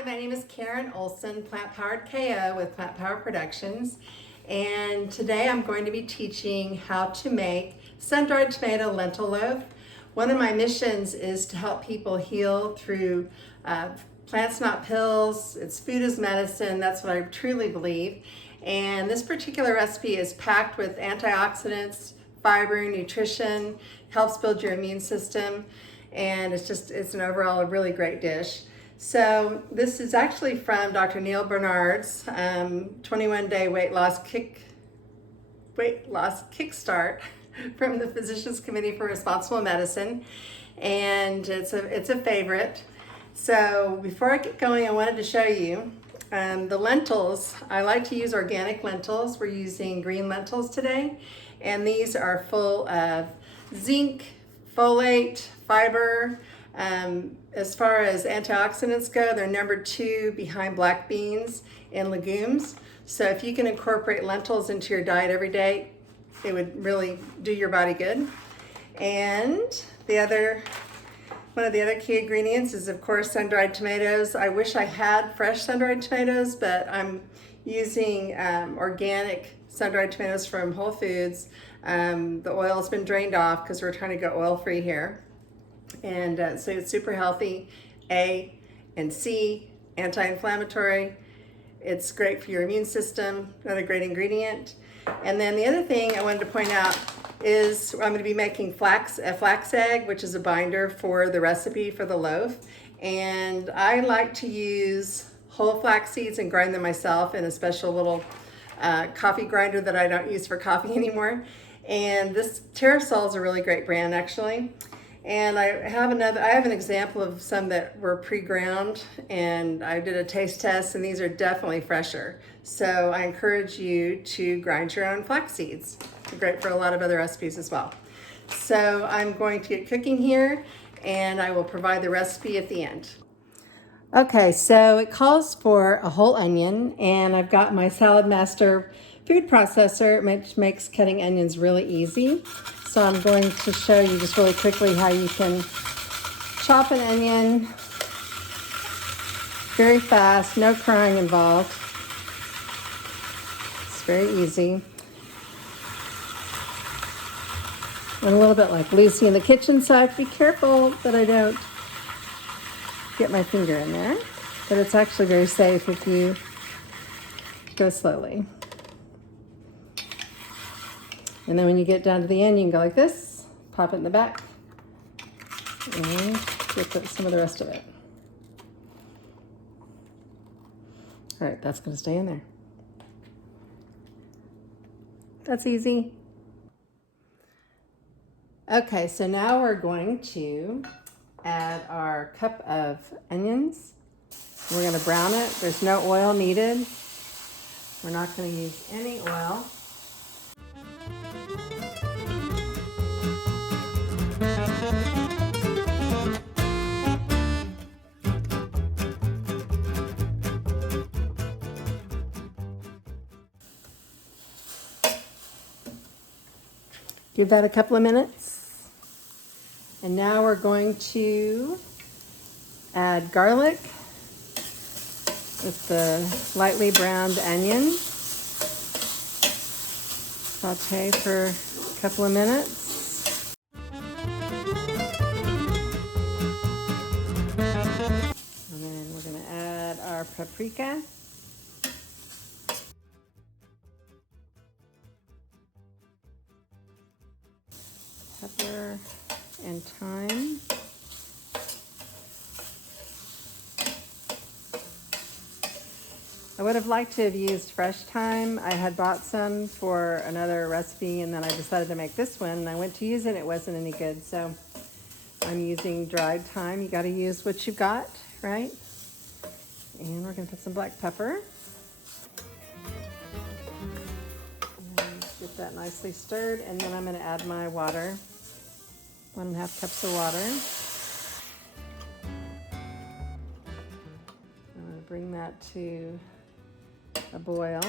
Hi, my name is Karen Olson, Plant Powered KO with Plant Power Productions, and today I'm going to be teaching how to make sun-dried tomato lentil loaf. One of my missions is to help people heal through plants not pills. It's food as medicine. That's what I truly believe. And this particular recipe is packed with antioxidants, fiber, nutrition, helps build your immune system, and it's an overall a really great dish. So this is actually from Dr. Neal Barnard's 21-day weight loss Kickstart from the Physicians Committee for Responsible Medicine, and it's a favorite. So before I get going, I wanted to show you the lentils. I like to use organic lentils. We're using green lentils today, and these are full of zinc, folate, fiber. As far as antioxidants go, they're number 2 behind black beans and legumes. So if you can incorporate lentils into your diet every day, it would really do your body good. And one of the other key ingredients is, of course, sun-dried tomatoes. I wish I had fresh sun-dried tomatoes, but I'm using organic sun-dried tomatoes from Whole Foods. The oil's been drained off because we're trying to go oil-free here. And so it's super healthy, A and C, anti-inflammatory. It's great for your immune system, another great ingredient. And then the other thing I wanted to point out is I'm going to be making a flax egg, which is a binder for the recipe for the loaf. And I like to use whole flax seeds and grind them myself in a special little coffee grinder that I don't use for coffee anymore. And this Terrasol is a really great brand, actually. And I have an example of some that were pre-ground, and I did a taste test, and these are definitely fresher. So I encourage you to grind your own flax seeds. They're great for a lot of other recipes as well. So I'm going to get cooking here, and I will provide the recipe at the end. Okay, so it calls for a whole onion, and I've got my Salad Master food processor, which makes cutting onions really easy. So I'm going to show you just really quickly how you can chop an onion very fast, no crying involved. It's very easy. I'm a little bit like Lucy in the kitchen, so I have to be careful that I don't get my finger in there. But it's actually very safe if you go slowly. And then when you get down to the end, you can go like this, pop it in the back, and get some of the rest of it. All right, that's going to stay in there. That's easy. Okay, so now we're going to add our cup of onions. We're going to brown it. There's no oil needed. We're not going to use any oil. Give that a couple of minutes. And now we're going to add garlic with the lightly browned onion. Saute for a couple of minutes. And then we're going to add our paprika. Pepper and thyme. I would have liked to have used fresh thyme. I had bought some for another recipe, and then I decided to make this one, and I went to use it. It wasn't any good, so I'm using dried thyme. You got to use what you've got, right? And we're going to put some black pepper. Get that nicely stirred, and then I'm going to add my water. 1.5 cups of water. I'm going to bring that to a boil.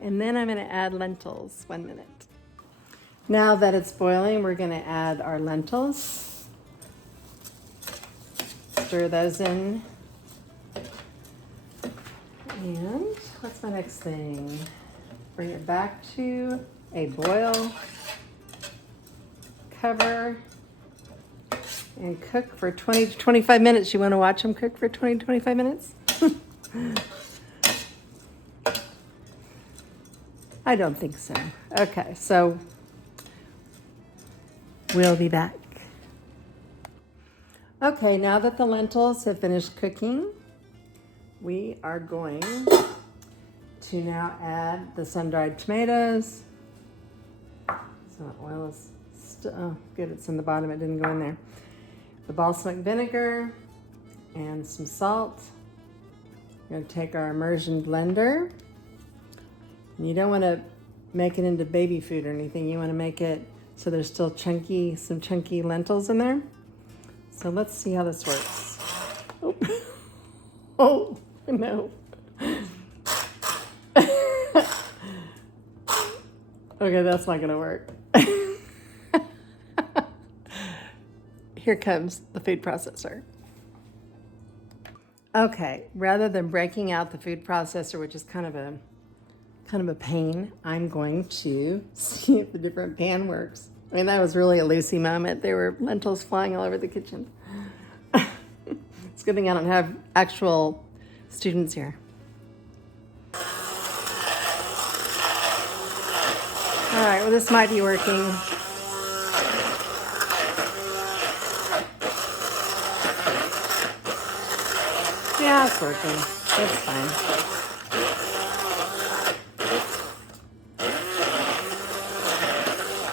And then I'm going to add lentils. 1 minute. Now that it's boiling, we're going to add our lentils. Stir those in. And what's my next thing? Bring it back to a boil. Cover and cook for 20 to 25 minutes. You want to watch them cook for 20 to 25 minutes? I don't think so. Okay, so we'll be back. Okay, now that the lentils have finished cooking, we are going to now add the sun-dried tomatoes. So the oil is oh, good, it's in the bottom, it didn't go in there. The balsamic vinegar and some salt. We're going to take our immersion blender. And you don't want to make it into baby food or anything. You want to make it so there's still some chunky lentils in there. So let's see how this works. Oh, oh no. Okay, that's not going to work. Here comes the food processor. Okay, rather than breaking out the food processor, which is kind of a pain, I'm going to see if the different pan works. I mean, that was really a Lucy moment. There were lentils flying all over the kitchen. It's a good thing I don't have actual students here. All right, well, this might be working. Yeah, it's working. It's fine.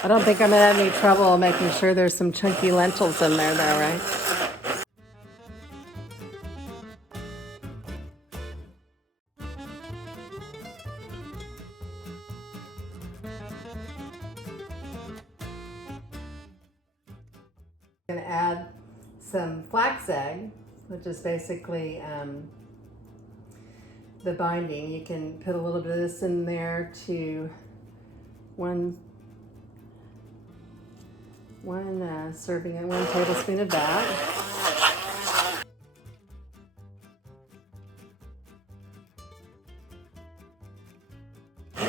I don't think I'm gonna have any trouble making sure there's some chunky lentils in there though, right? I'm gonna add some flax egg, which is basically the binding. You can put a little bit of this in there to one serving and 1 tablespoon of that. All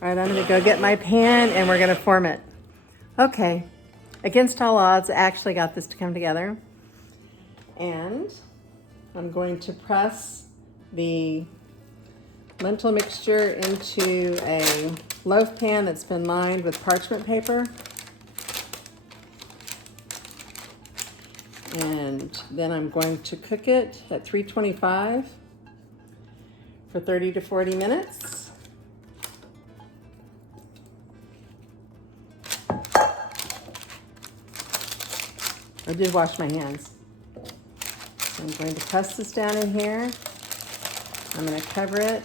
right, I'm gonna go get my pan and we're gonna form it. Okay, against all odds, I actually got this to come together. And I'm going to press the lentil mixture into a loaf pan that's been lined with parchment paper. And then I'm going to cook it at 325 for 30 to 40 minutes. I did wash my hands. So I'm going to press this down in here. I'm going to cover it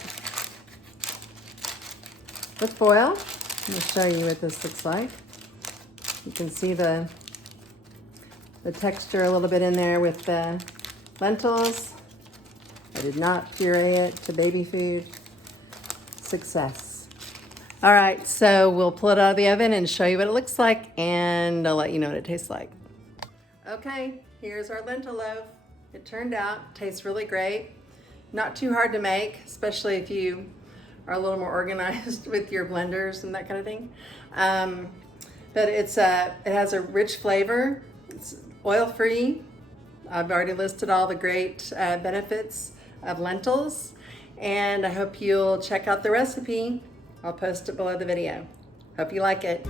with foil. Let me show you what this looks like. You can see the texture a little bit in there with the lentils. I did not puree it to baby food. Success. All right, so we'll pull it out of the oven and show you what it looks like, and I'll let you know what it tastes like. Okay, here's our lentil loaf. It turned out, tastes really great. Not too hard to make, especially if you are a little more organized with your blenders and that kind of thing. But it has a rich flavor. It's oil-free. I've already listed all the great benefits of lentils, and I hope you'll check out the recipe. I'll post it below the video. Hope you like it.